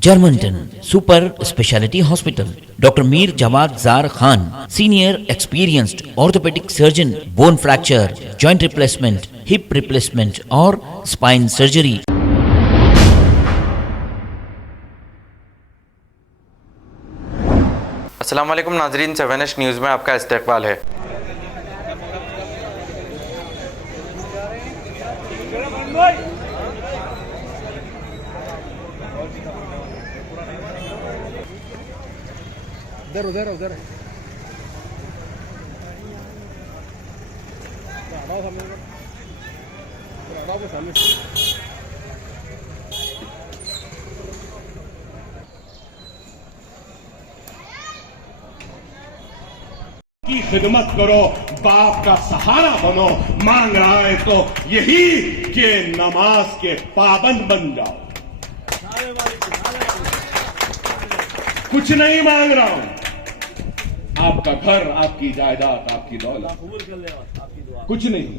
Germantown Super Speciality Hospital. Dr. Mir Jawad Zar Khan, Senior Experienced Orthopedic Surgeon, Bone Fracture, Joint Replacement, Hip Replacement or Spine Surgery. अस्सलाम वालेकुम नाजरीन, 7H news में आपका इस्तकबाल है। उधर उधर उधर की खिदमत करो, बाप का सहारा बनो। मांग रहा है तो यही कि नमाज के पाबंद बन जाओ। कुछ नहीं मांग रहा हूं, आपका घर, आपकी जायदाद, आपकी दौलत, कुछ नहीं।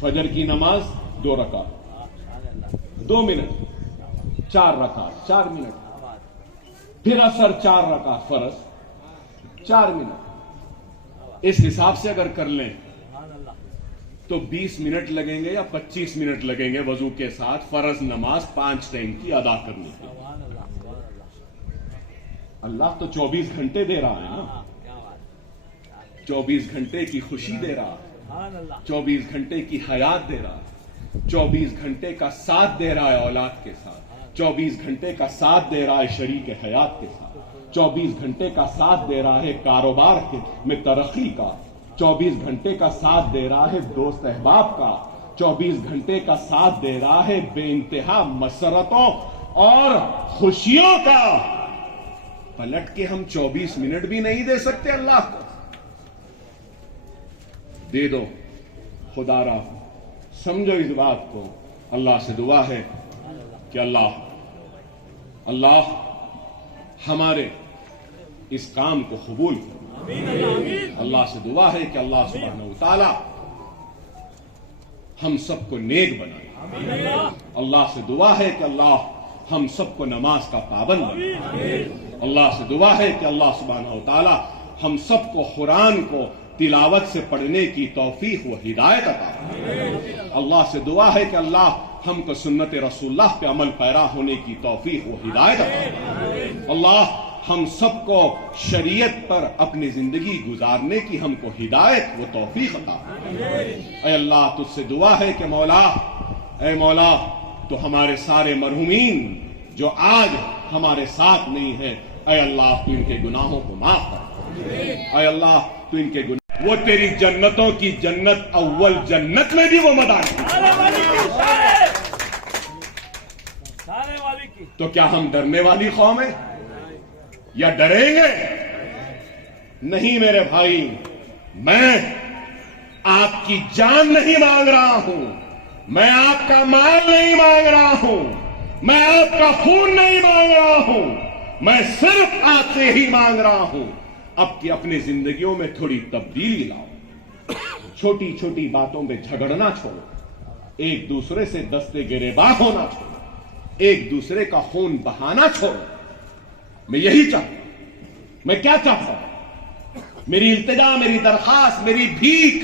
फजर की नमाज 2 रकात 2 मिनट, 4 रकात 4 मिनट, फिर असर 4 रकात फर्ज 4 मिनट। इस हिसाब से अगर कर लें तो 20 मिनट लगेंगे या 25 मिनट लगेंगे वजू के साथ फर्ज नमाज 5 टाइम की अदा करने के लिए। अल्लाह तो 24 घंटे दे रहा है ना, 24 घंटे की खुशी दे रहा है, 24 घंटे की हयात दे रहा है, 24 घंटे का साथ दे रहा है औलाद के साथ, 24 घंटे का साथ दे रहा है शरीक हयात के साथ, 24 घंटे का साथ दे रहा है कारोबार में तरक्की का, 24 घंटे का साथ दे रहा है दोस्त अहबाब का, 24 घंटे का साथ दे रहा है बेइंतहा मसरतों और खुशियों का। पलट के हम 24 मिनट भी नहीं दे सकते अल्लाह को? दे दो खुदारा, समझो इस बात को। अल्लाह से दुआ है कि अल्लाह हमारे इस काम को कबूल करो। अल्लाह से दुआ है कि अल्लाह सुब्हानहू व तआला हम सबको नेक बनाए। अल्लाह से दुआ है कि अल्लाह हम सबको नमाज का पाबंद बनाए। अल्लाह से दुआ है कि अल्लाह सुब्हानहू व तआला हम सबको कुरान को तिलावत से पढ़ने की तौफीक व हिदायत अता फरमाए। अल्लाह से दुआ है कि अल्लाह हमको सुन्नत रसूलुल्लाह पे अमल पैरा होने की तौफीक व हिदायत अता फरमाए। अल्लाह हम सबको शरीयत पर अपनी जिंदगी गुजारने की हमको हिदायत व तौफीक अता फरमाए। ऐ अल्लाह तुझसे दुआ है कि ऐ मौला तो हमारे सारे मरहुमीन जो आज हमारे साथ नहीं है, ऐ अल्लाह तू इनके गुनाहों को माफ कर। ऐ अल्लाह तू इनके गुनाह, वो तेरी जन्नतों की जन्नत अव्वल जन्नत में भी वो मदान। तो क्या हम डरने वाली कौम है या डरेंगे? नहीं मेरे भाई, मैं आपकी जान नहीं मांग रहा हूं, मैं आपका माल नहीं मांग रहा हूं, मैं आपका खून नहीं मांग रहा हूं, मैं सिर्फ आपसे ही मांग रहा हूं अब कि अपनी जिंदगियों में थोड़ी तब्दीली लाओ। छोटी छोटी बातों में झगड़ना छोड़ो, एक दूसरे से दस्ते गिरेबान होना छोड़ो, एक दूसरे का खून बहाना छोड़ो। मैं यही चाहता हूं। मैं क्या चाहता हूं? मेरी इल्तिजा, मेरी दरखास्त, मेरी भीख,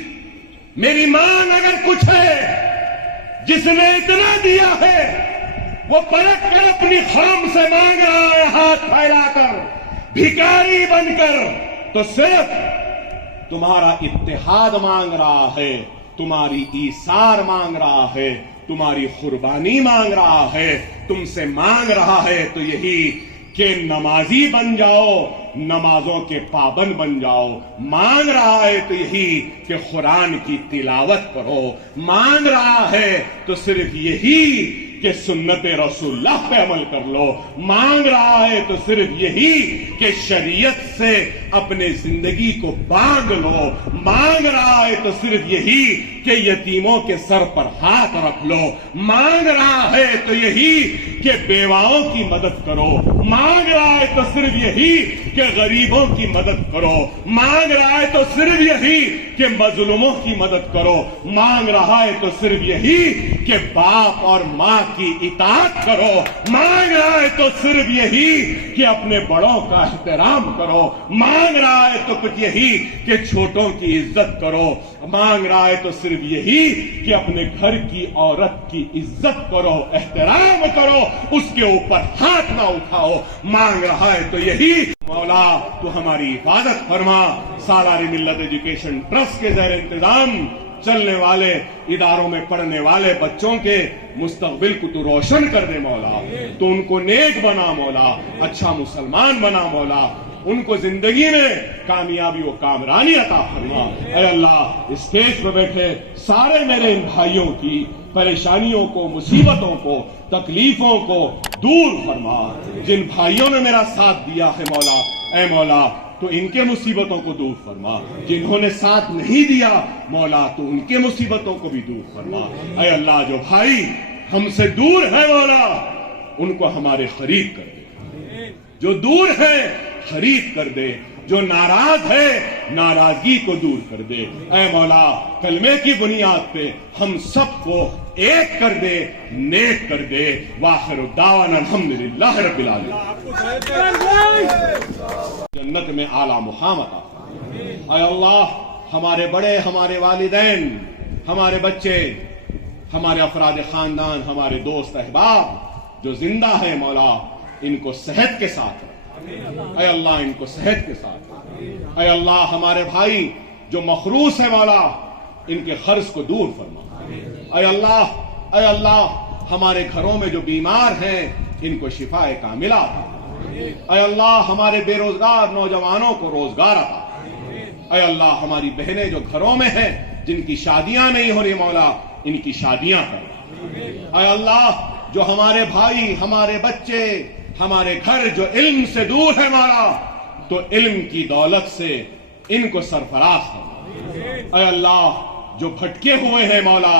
मेरी मांग अगर कुछ है, जिसने इतना दिया है वो पलट कर अपनी खौम से मांग रहा है हाथ फैलाकर, भिखारी बनकर, तो सिर्फ तुम्हारा इत्तेहाद मांग रहा है, तुम्हारी ईसार मांग रहा है, तुम्हारी कुर्बानी मांग रहा है, तुमसे मांग रहा है तो यही कि नमाजी बन जाओ, नमाजों के पाबंद बन जाओ। मांग रहा है तो यही कि कुरान की तिलावत करो। मांग रहा है तो सिर्फ यही कि सुन्नत रसूलुल्लाह पे अमल कर लो। मांग रहा है तो सिर्फ यही कि शरीयत से अपने जिंदगी को बांध लो। मांग रहा है तो सिर्फ यही कि यतीमों के सर पर हाथ रख लो, मांग रहा है तो यही कि बेवाओं की मदद करो, मांग रहा है तो सिर्फ यही कि गरीबों की मदद करो, मांग रहा है तो सिर्फ यही कि मजलूमों की मदद करो, मांग रहा है तो सिर्फ यही कि बाप और माँ की इताअत करो, मांग रहा है तो सिर्फ यही कि अपने बड़ों का एहतराम करो, मांग रहा है तो कुछ यही कि छोटों की इज्जत करो, मांग रहा है तो सिर्फ यही कि अपने घर की औरत की इज्जत करो, एहतराम करो, उसके ऊपर हाथ ना उठाओ, मांग रहा है तो यही। मौला तू हमारी हिफाजत फरमा, सालारी मिल्लत एजुकेशन ट्रस्ट के ज़ेर इंतजाम चलने वाले इदारों में पढ़ने वाले बच्चों के मुस्तकबिल को तू रोशन कर दे मौला, तो उनको नेक बना मौला, अच्छा मुसलमान बना मौला, उनको जिंदगी में कामयाबी व कामरानी अता फरमा। ऐ अल्लाह स्टेज पर बैठे सारे मेरे इन भाइयों की परेशानियों को, मुसीबतों को, तकलीफों को दूर फरमा। जिन भाइयों ने मेरा साथ दिया है मौला, ऐ मौला तो इनके मुसीबतों को दूर फरमा, जिन्होंने साथ नहीं दिया मौला तो उनके मुसीबतों को भी दूर फरमा। ऐ अल्लाह जो भाई हमसे दूर है मौला उनको हमारे करीब कर दे, जो दूर है खरीद कर दे, जो नाराज है नाराजगी को दूर कर दे। ऐ मौला कलमे की बुनियाद पे हम सबको एक कर दे, नेक कर दे। वाखिर दावाना अल्हम्दुलिल्लाह रब्बिल आलमीन। जन्नत में आला मुकाम अता फरमा। ऐ अल्लाह हमारे बड़े, हमारे वालिदैन, हमारे बच्चे, हमारे अफराद खानदान, हमारे दोस्त अहबाब जो जिंदा है मौला इनको सेहत के साथ, ऐ अल्लाह इनको सेहत के साथ। ऐ अल्लाह हमारे भाई जो मखरूस है मौला इनके खर्च को दूर फरमा। ऐ अल्लाह हमारे घरों में जो बीमार हैं इनको शिफाए कामिला। ऐ अल्लाह हमारे बेरोजगार नौजवानों को रोजगार अता। ऐ अल्लाह हमारी बहनें जो घरों में हैं जिनकी शादियां नहीं हो रही मौला इनकी शादियां कर। ऐ अल्लाह जो हमारे भाई, हमारे बच्चे, हमारे घर जो इल्म से दूर है मौला तो इल्म की दौलत से इनको सरफराज कर। ऐ अल्लाह जो भटके हुए हैं मौला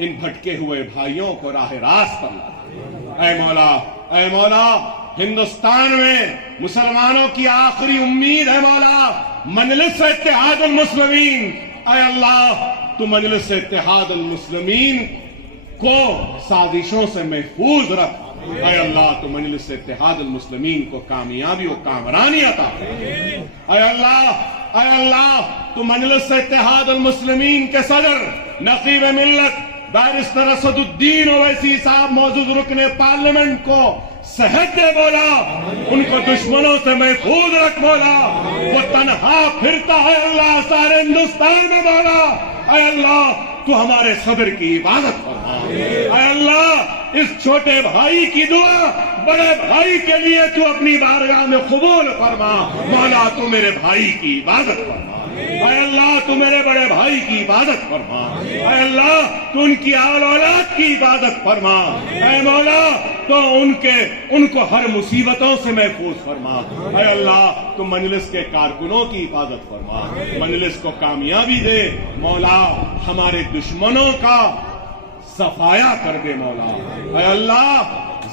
इन भटके हुए भाइयों को राह रास्त पर ला। ऐ मौला हिंदुस्तान में मुसलमानों की आखिरी उम्मीद है मौला मजलिस इत्तेहादुल मुस्लिमीन। ऐ अल्लाह तू मजलिस इत्तेहादुल मुस्लिमीन को साजिशों से महफूज रख। ऐ अल्लाह तो मजलिस इत्तेहादुल मुस्लिमीन को कामयाबी और कामरानी अता। ऐ अल्लाह तो मजलिस इत्तेहादुल मुस्लिमीन के सदर नकीब मिल्लत बैरिस्टर असदुद्दीन ओवैसी साहब मौजूद रुकने पार्लियामेंट को सेहत दे मौला, उनको दुश्मनों से महफूज रख मौला। वो तनहा फिरता है अल्लाह सारे हिंदुस्तान में मौला। ऐ अल्लाह तू हमारे सदर की इबादत फरमा। ऐ अल्लाह इस छोटे भाई की दुआ बड़े भाई के लिए तू अपनी बारगाह में कबूल फरमा। मौला तू मेरे भाई की इबादत फरमा। ऐ अल्लाह तू मेरे बड़े भाई की इबादत फरमा। ऐ अल्लाह तू उनकी औलाद की इबादत फरमा। ऐ मौला तो उनको हर मुसीबतों से महफूज फरमा। ऐ अल्लाह तू मजलिस के कारकुनों की हिफाजत फरमा, मजलिस को कामयाबी दे मौला, हमारे दुश्मनों का सफाया कर दे मौला। ऐ अल्लाह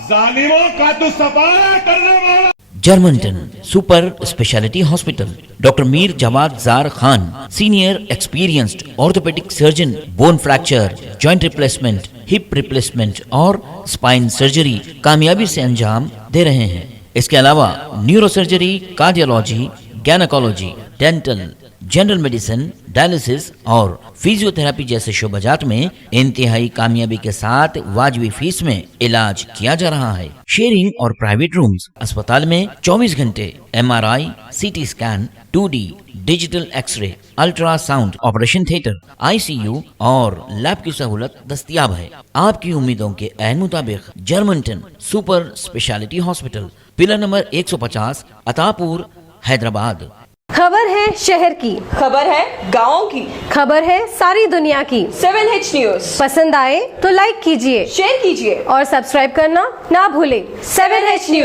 जालिमों का तू सफाया कर दे मौला। Germantown super speciality hospital, doctor Mir Jamat Zar Khan, senior experienced orthopaedic surgeon, bone fracture, joint replacement, hip replacement और स्पाइन सर्जरी कामयाबी से अंजाम दे रहे हैं। इसके अलावा neurosurgery, cardiology, gynaecology, dental, general medicine, dialysis और फिजियोथेरेपी जैसे शोबाजात में इंतहाई कामयाबी के साथ वाजबी फीस में इलाज किया जा रहा है। शेयरिंग और प्राइवेट रूम्स, अस्पताल में 24 घंटे MRI, CT scan, 2D digital x ray, ultrasound, operation theatre, ICU और लैब की सहूलत दस्तयाब है। आपकी उम्मीदों के ऐन मुताबिक Germanten super speciality hospital, pillar number 150, Attapur, Hyderabad. खबर है शहर की, खबर है गाँव की, खबर है सारी दुनिया की। 7H न्यूज पसंद आए तो लाइक कीजिए, शेयर कीजिए और सब्सक्राइब करना ना भूलें। 7H news.